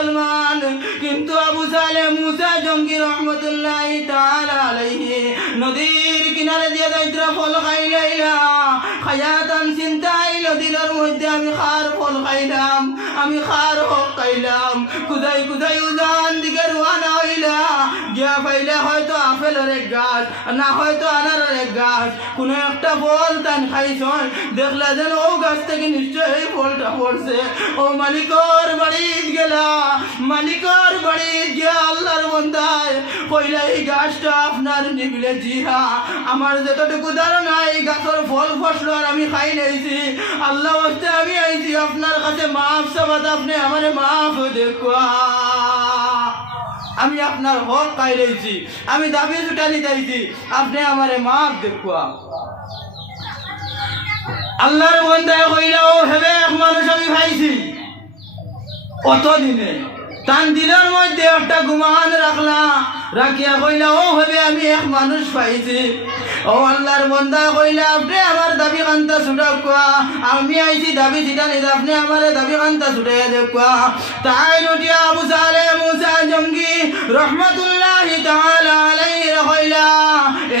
মুসলমান। কিন্তু আবু সালেহ মুসা জঙ্গি রহমতুল্লাহি তাআলা আলাইহি নদীর কিনারে দিয়ে যাইত্রা ফল খাইলাইলা খায়াতাম চিন্তা আইল দিলের মধ্যে আমি খার ফল খাইলাম, আমি খার হক খাইলাম। কুদাই কুদাই উজান দিকে রওনা হইলা গিয়া পাইলে হয়তো আপেলের এক গাছ, না হয়তো আনারের এক গাছ, কোনো একটা ফল তান খাইছন। দেখলা যেন ও গাছ থেকে নিশ্চয় এই ফলটা পড়ছে। ও মালিকর বাড়িত গেলা, মালিকর বাড়িত গিয়া আল্লাহর বন্দায় কইলা এই গাছটা আপনার নিবিলে। জি হ্যাঁ, আমার যতটুকু ধারণা এই গাছের ফল ফসল আর আমি খাই নাইছি। আল্লাহ হস্তে আমি আইছি আপনার কাছে মাফ চাবাত, আপনি আমার মাফ দেখুয়া। আমি আপনার হক খাই রয়েছি, আমি দাবি জুটানি চাইছি, আপনি আমারে মাফ দেখুয়া। আল্লাহর বন্দায় কইলা ও হেবে এক মানুষ আমি ভাইছি অত দিনে তান দিলের মধ্যে একটা গুমান রাখলা, রাখিয়া কইলা ও হেবে আমি এক মানুষ পাইছি। ও আল্লাহর বন্দা কইলা আপনি আমার দাবি কান্তা ছুটাকুয়া, আমি আইছি দাবি জিটা নিতে, আপনি আমার দাবি কান্তা ছুটাইয়া দেখুয়া। তাই নটিয়া আবু সালেহ মুসা জঙ্গি রহমতুল্লাহি তাআলা আলাইহি কইলা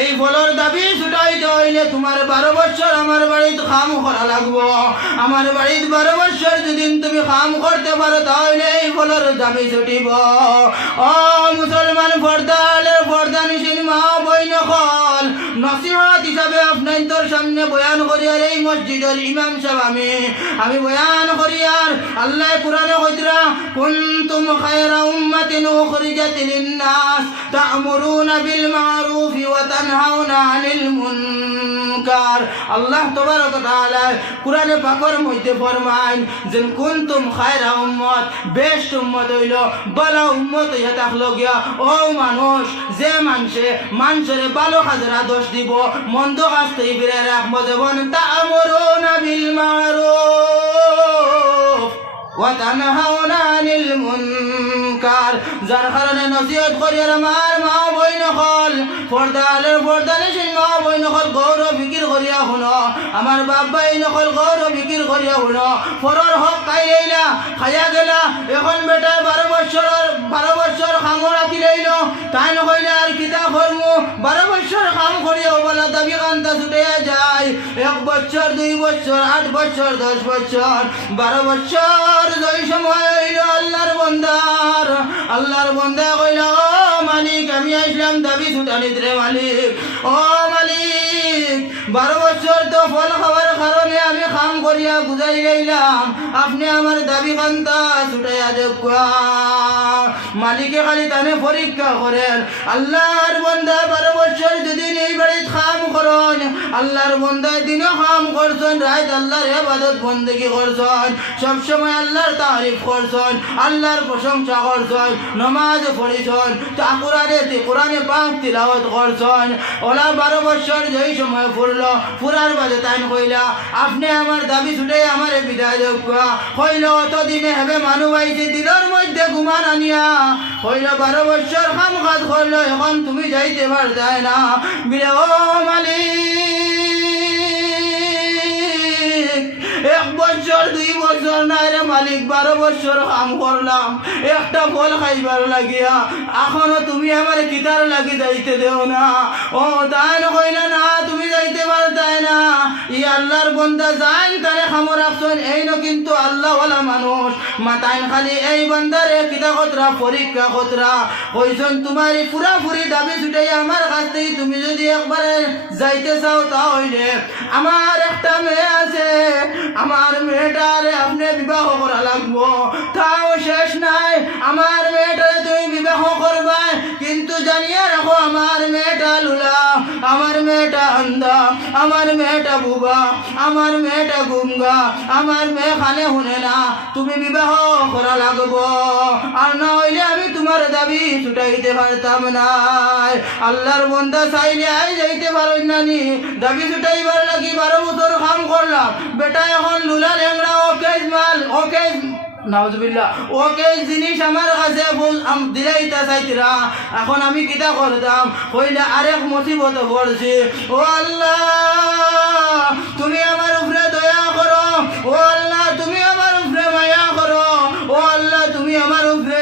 এই ফলর দাবি ছুটাইতে হইলে তোমার 12 বছর আমার বাড়িতে কাম করা লাগবো। আমার বাড়িতে 12 বছর যদি তুমি কাম করতে পারো তাহলে এই ফলর দাবি ছুটিব। ও মুসলমান পর্দালের পর্দা নিশিন মা বইন কল নসিহত হিসাবে আপনার সামনে বয়ান করি। আর এই মসজিদের ইমাম সাহেব আমি বয়ান করি। আর আল্লাহ কুরআনে কইতরা কুনতুম খায়রা উম্মাতিন উখরিজাত লিন-নাস তা'মুরুনা বিল মা'রুফি ওয়া তানহাউনা আনিল মুনকার। আল্লাহ তাবারক ওয়া তাআলা কুরআনে পাকের মধ্যে ফরমান যে কুনতুম খায়রা উম্মত, বেস্ট উম্মত হইল, ভালো উম্মত হইয়া থাকলো গিয়া ও মানুষ যে মানুষের ভালো কাজের আদর্শ দিব, মন্দ কাজ থেকে ফিরে রাখবো। যেমন তা'মুরুনা বিল মা'রুফ ওয়া তানহাউনা আনিল মুনকার। যার কারণে নসিহত করি আমার মা বইন হল পর্দালের পর্দালে সেই মা বইন হল গৌর ফিকির করিয়া শুনো, আমার বাপ বাইন হল গৌর ফিকির করিয়া শুনো। পরের হক খাইলা খাইয়া গেলা, এখন বেটা 12 বছর খামো রাখি লইল, তাই নকইলে আর কিতা করমু। 12 বছর কাম করিয়া বলা দাবি কান্তা ছুটিয়া যায়। 1 বছর 2 বছর 8 বছর 10 বছর 12 বছর যেই সময় হইল আল্লাহর বন্দা কইলা ও মালিক আমি আসলাম দাবি ছুটানিত রে মালিক। ও মালিক 12 বছর তো ফল খাওয়ার কারণে আমি কাম করিয়া বুঝাই গেলাম, আপনি আমার দাবি কান্তা ছুটাইয়া দেখুয়া। মালিকে খালি তানে পরীক্ষা করেন। আল্লাহর বন্দা 12 বছর যদি এই বাড়িতে কাম করেন, আল্লাহর বন্দা দিনও কাম করছেন, রাত আল্লাহর ইবাদত বন্দেগি করছেন, সবসময় আল্লাহর তারিফ করছেন, আল্লাহর প্রশংসা করছেন, নামাজ পড়িছেন, কোরআনে পাক তিলাওয়াত করছেন। ওলা 12 বছর যেই সময় ফুরার বাদে তাইন কইলা আপনি আমার দাবি ছুটে আমার বিদায় দেখুয়া। কইল অতদিনে হেবে মানুষ আইছে দিলের মধ্যে গুমান আনিয়া, কইল 12 বছর কাম কাজ করলো, এখন তুমি যাইতে পারতাই না। বিরে ও মালিক 1 বছর 2 বছর নাই রে মালিক, 12 বছর কাম করলাম একটা ফল খাইবার লাগিয়া, এখনো তুমি আমার কিতার লাগি যাইতে দেও না। ও তাই কইলা না তুমি যাইতে পারতাই না। ই আল্লাহর বন্দা যাই তারে খামো রাখছেন, এই ন কিন্তু আল্লাহওয়ালা মানুষ মাতাইন খালি এই বন্দারে কিতা কতরা পরীক্ষা কতরা কইছেন তোমার পুরাপুরি দাবি ছুটাই আমার কাছ থেকে তুমি যদি একবারে যাইতে চাও তাহলে আমার একটা মেয়ে আছে, আমার মেয়েটারে আপনি বিবাহ করা লাগবো। তাও শেষ নাই, আমার মেয়েটারে তুমি বিবাহ করবা, কিন্তু জানিয়ে রাখো আমার মেয়েটা লুলা, আমার মেয়েটা আন্ধা, আমার মেয়েটা বুবা, আমার মেয়েটা গুমগা, আমার মেয়ে খানে শুনে না, তুমি বিবাহ করা লাগবো। আর না হইলে আমি তোমার দাবি ছুটাইতে পারতাম না। আল্লাহর বন্দা চাইলে আই যাইতে পারো নানি, দাবি ছুটাইবার লাগি 12 বছর কাম করলাম, বেটা এখন লুলা লেংড়া ওকেজ মাল ওকেজ নাউজুবিল্লাহ ওকে জিনিস আমার কাছে দিলাইতা চাইতিরা, এখন আমি কিতা করতাম। কইলা আরেক মুসিবত পড়ছি। ও আল্লাহ তুমি আমার উপরে দয়া করো, ও আল্লাহ তুমি আমার উপরে মায়া করো, ও আল্লাহ তুমি আমার উপরে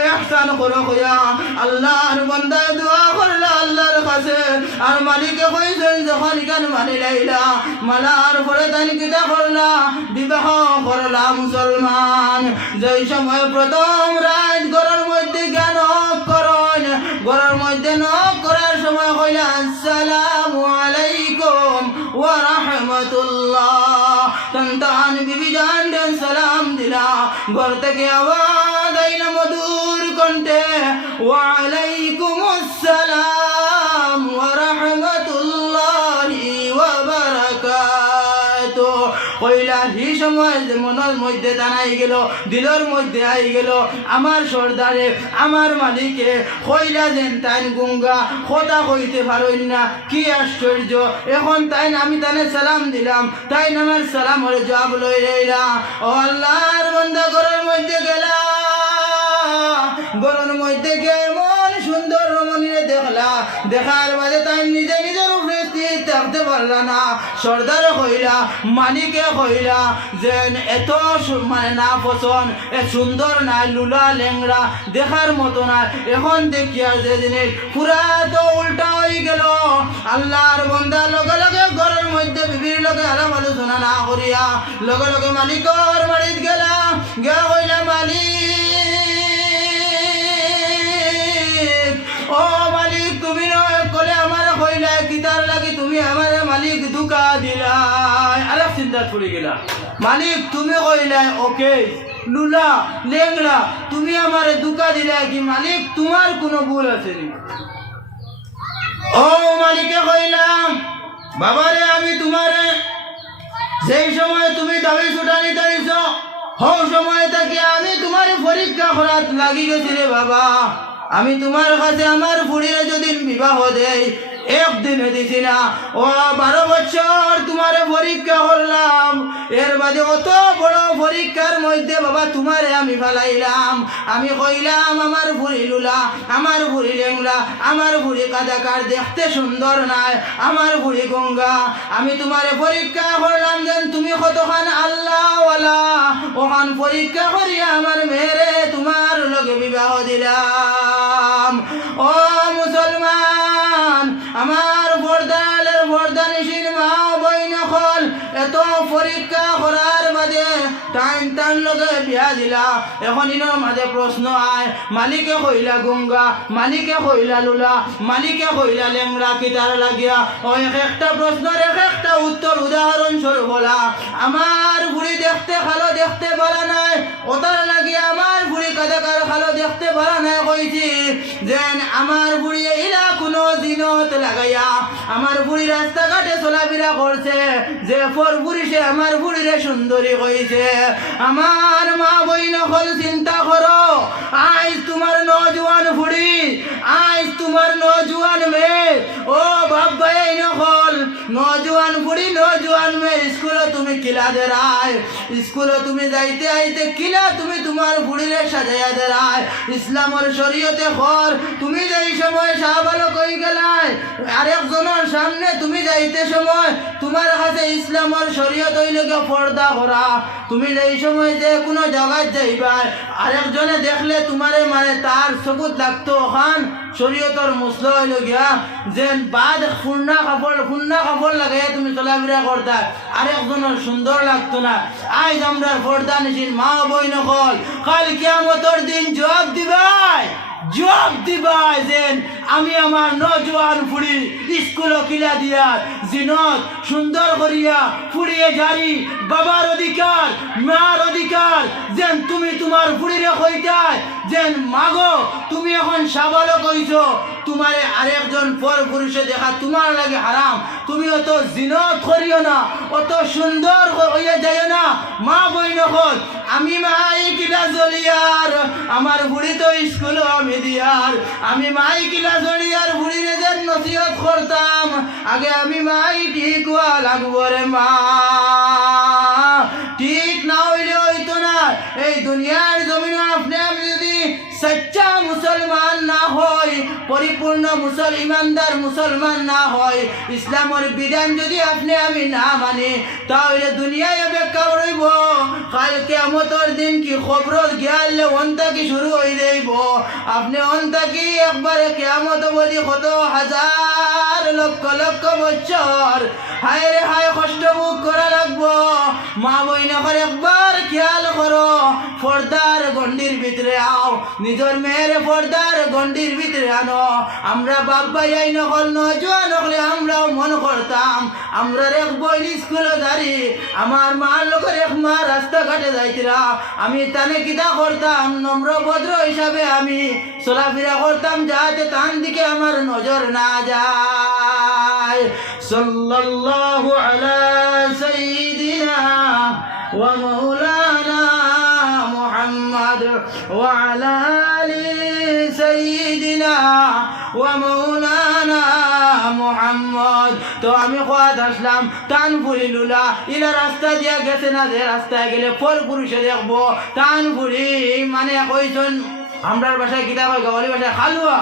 করো কইয়া আল্লাহর বান্দা দোয়া করলা আল্লাহর কাছে আর মালিকে কইছেন যখন ইকান মানি লাইলা মালার পরে তাই কিতা করলা বিবাহ করলা মুসলমান যেই সময় প্রথম রাত ঘরের মধ্যে জ্ঞান করেন ঘরের মধ্যে নক করার সময় কইলা আসসালামু আলাইকুম ওয়া রাহমাতুল্লাহ সন্তান বিবি জান দেন সালাম দিলা ঘর থেকে আওয়াজ আইলা মধুর কণ্ঠে ওয়া আলাইকুম আসসালাম ওয়া রাহমাতুল্লাহি ওয়া বারাকাতুহু কইলা হি সময় মনের মধ্যে জানাই গেল দিলের মধ্যে আই গেল আমার সর্দারে আমার মালিকে কইলা যেন তাই গুঙ্গা কথা কইতে পারইন না কি আশ্চর্য এখন তাই আমি তানে সালাম দিলাম তাই আমার সালামের জবাব লই রইলা ও আল্লাহর বান্দা ঘরের মধ্যে গেলা ঘরের মধ্যে গিয়ে এমন সুন্দর রমণীরে দেখলা দেখার বাদে তাই নিজে নিজের উপরে স্থির থাকতে পারলা না সর্দার কইলা মালিকে কইলা যে এত মানে না পছন্দ এ সুন্দর না লুলা লেংরা দেখার মতো না এখন দেখি আর যে জিনিস পুরা তো উল্টা হয়ে গেল আল্লাহর বান্দা লগে লগে ঘরের মধ্যে বিবির লগে আলাপ আলোচনা না করিয়া লগে লগে মালিকর বাড়িতে গেলা গিয়া কইলা মালিক ও মালিক তুমি নয় কলে আমার কইলা কিতার লাগি তুমি আমার মালিক দুকা দিলাই আলাপ চিন্তা ছুড়ে গেলা মালিক তুমি কইলা ওকে লুলা লেংড়া তুমি আমার দুকা দিলা কি মালিক তোমার কোনো ভুল আছে নি ও মালিকে কইলাম বাবারে আমি তোমারে যেই সময় তুমি দাবি ছুটানি তাইছ হও সময় থেকে আমি তোমার পরীক্ষা করাত লাগি গেছি রে বাবা আমি তোমার কাছে আমার ফুড়িরে যদি বিবাহ দেই একদিন দিছি না ও 12 বছর তোমারে পরীক্ষা করলাম এর বাদে অত বড় পরীক্ষার মধ্যে বাবা তোমারে আমি ফালাইলাম আমি কইলাম আমার ফুড়ি লুলা আমার ফুড়ি লেংলা আমার ফুড়ি কাদাকার দেখতে সুন্দর নাই আমার ফুড়ি গঙ্গা আমি তোমারে পরীক্ষা করলাম যেন তুমি কতখান আল্লাহওয়ালা ওখান পরীক্ষা করিয়া আমার মেয়েরে তোমার লগে বিবাহ দিলাম ও মুসলমান আমার বর্দালের বর্দানিসীন মা বইন হল এত পরীক্ষা করার বাদে টাইম টান লগে বিয়া দিলা এখন ইনোর মাঝে প্রশ্ন আয় মালিকে কইলা গঙ্গা মালিকে কইলা লুলা মালিকে কইলা লেংরা কি তার লাগিয়া ও এক একটা প্রশ্নের এক একটা উত্তর উদাহরণ স্বরূপ বলা আমার বুড়ি দেখতে ভালো দেখতে বলা নাই ওটার লাগিয়া আমার বুড়ি কাদাকার ভালো দেখতে বলা নাই কইছি যেন আমার বুড়ি এরা কোনো দিনত লাগাইয়া আমার বুড়ি রাস্তাঘাটে চলাফেরা করছে যে পর বুড়ি সে আমার বুড়িরে সুন্দরী কইছে আমার মা বইন হল চিন্তা করো আজ তোমার নজওয়ান বুড়ি আজ তোমার নজওয়ান মেয়ে ও বাপ ভাই নকল নজওয়ান বুড়ি নজওয়ান মেয়ে স্কুলে তুমি কিলা দেরায় স্কুলে তুমি যাইতে আইতে কিলা তুমি তোমার বুড়িরে সাজাইয়া দেরায় ইসলামের শরীয়তে খর তুমি যেই সময় শাহবালক হয়ে গেলাই আরেকজনের সামনে তুমি যাইতে সময় তোমার কাছে ইসলামের শরীয়ত হইলে পর্দা করা তুমি যেই সময় যে কোনো জায়গায় যাইবা আরেকজনে দেখলে তোমারে মানে তার সবুত লাগতো ওখান শরীয়তর মুসলা হইল গিয়া যেন বাদ ফুন্না কাপড় লাগাইয়া তুমি চলাফেরা করতা আরেকজনের সুন্দর লাগতো না আজ আমরা পর্দা নিশিন মা বই নকল কাল কিয়ামতের দিন জবাব দিবাই যেন আমি আমার নজওয়ান ফুড়ি স্কুল কিলা দিয়া জিনত সুন্দর করিয়া ফুড়িয়ে জারি বাবার অধিকার মার অধিকার যেন তুমি তোমার ফুড়িরে কইতায় যেন মাগো তুমি এখন সাবালক হইছো তোমারে আরেকজন পর পুরুষে দেখা তোমার লাগে হারাম তুমি অত জিনত করিও না অত সুন্দর হইয়া যাইও না মা বই নকল আমি মাই কিলা জলিয়ার আমার বুড়ি তো স্কুল আমি দিয়ার আমি মাই কিলা জলিয়ার বুড়িরে যেন নসিহত করতাম আগে আমি মাই ঠিক হওয়া লাগবো রে মা ঠিক না হইলে হইতো না এই দুনিয়ার জমিনে আপনি আমি যদি সচ্চা মুসলমান না হয়, পরিপূর্ণ ইমানদার মুসলমান না হয়, ইসলামের বিধান যদি আপনি আমি না মানি, তাহলে দুনিয়ায় অপেক্ষা রইব কাল কিয়ামতের দিন কি খবরত গিয়ালে অন্তা কি শুরু হয়ে যাইব। আপনি অন্তা কি একবারে কিয়ামত বলি কত হাজার লক্ষ লক্ষ বছর হায় রে হায় কষ্ট ভোগ করা লাগবো। মা বইনকর একবার খেয়াল করো, পর্দার গন্ডির ভিতরে আও, নিজের মেয়ের পর্দার গন্ডির ভিতরে আনো। আমরা বাপ ভাই আই নকল নজওয়ান হলে আমরাও মন করতাম আমরা এক বই স্কুলে দাঁড়ি, আমার মার লোকের এক মা রাস্তাঘাটে যাইতিরা, আমি তানে কিতা করতাম নম্র ভদ্র হিসাবে আমি চলাফেরা করতাম যাতে তান দিকে আমার নজর না যায়। সাল্লাল্লাহু আলা সাইয়্যিদিনা ওয়া মাওলানা মুহাম্মদ ওয়া আলা আলি সাইয়্যিদিনা ওয়া মাওলানা মুহাম্মদ। তো আমি খোয়াত আসলাম তানপুরি লুলা ইলা রাস্তা দিয়া গেছে না, যে রাস্তায় গেলে পর পুরুষে দেখবো তানপুরি মানে কইছেন আমরার ভাষায় কিতা কয় গাওয়ালি ভাষায় খালুয়া,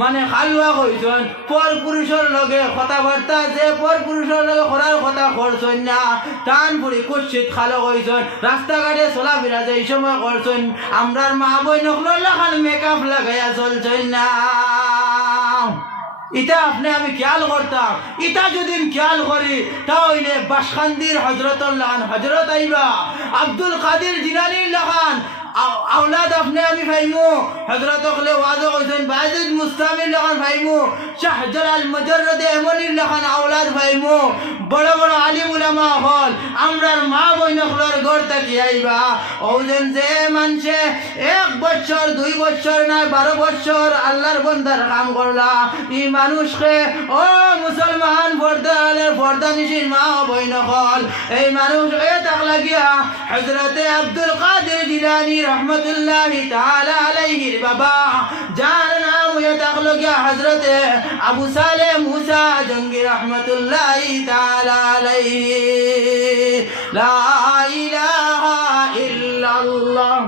মানে খালুয়া কইছেন পর পুরুষের লগে কথাবার্তা যে পর পুরুষের লগে করার কথা করছেন না, তানপুরি কুৎসিত খালো কইছেন রাস্তাঘাটে চলাফেরা যে এই সময় করছেন আমরার মা বই নকল লাগান মেকআপ লাগাইয়া চলছেন না। ইটা আপনি আমি খেয়াল করতাম, ইটা যদি খেয়াল করি তাহলে বাসখান্দির হজরতর লাগান হজরত আইবা, আব্দুল কাদের জিলানির লাগান আওলাদ আপনি আমি ভাইমু, হযরত হলে ওয়াজ কইছেন বাজিদ মুস্তামির লাগান ভাইমু, শাহজালাল মুজাররদ এমনির লাগান আওলাদ ভাইমু, বড় বড় আলিম উলামা হল আমরার মা বইনকলর ঘর থাকি আইবা। ওজন যে মানুষে 1 বছর 2 বছর না 12 বছর আল্লাহর বান্দার কাম করলা, এই মানুষকে ও মুসলমান পর্দানিশীন মা বইনকল, এই মানুষ এ তাক লাগিয়া হযরতে আব্দুল কাদের জিলানী রহমতুল্লাহি তাআলা আলাইহির বাবা যার নাম এ তাক লাগিয়া হযরতে আবু সালেহ মুসা জঙ্গি রহমতুল্লাহি তাআলা আলাইহি। লা ইলাহা ইল্লাল্লাহ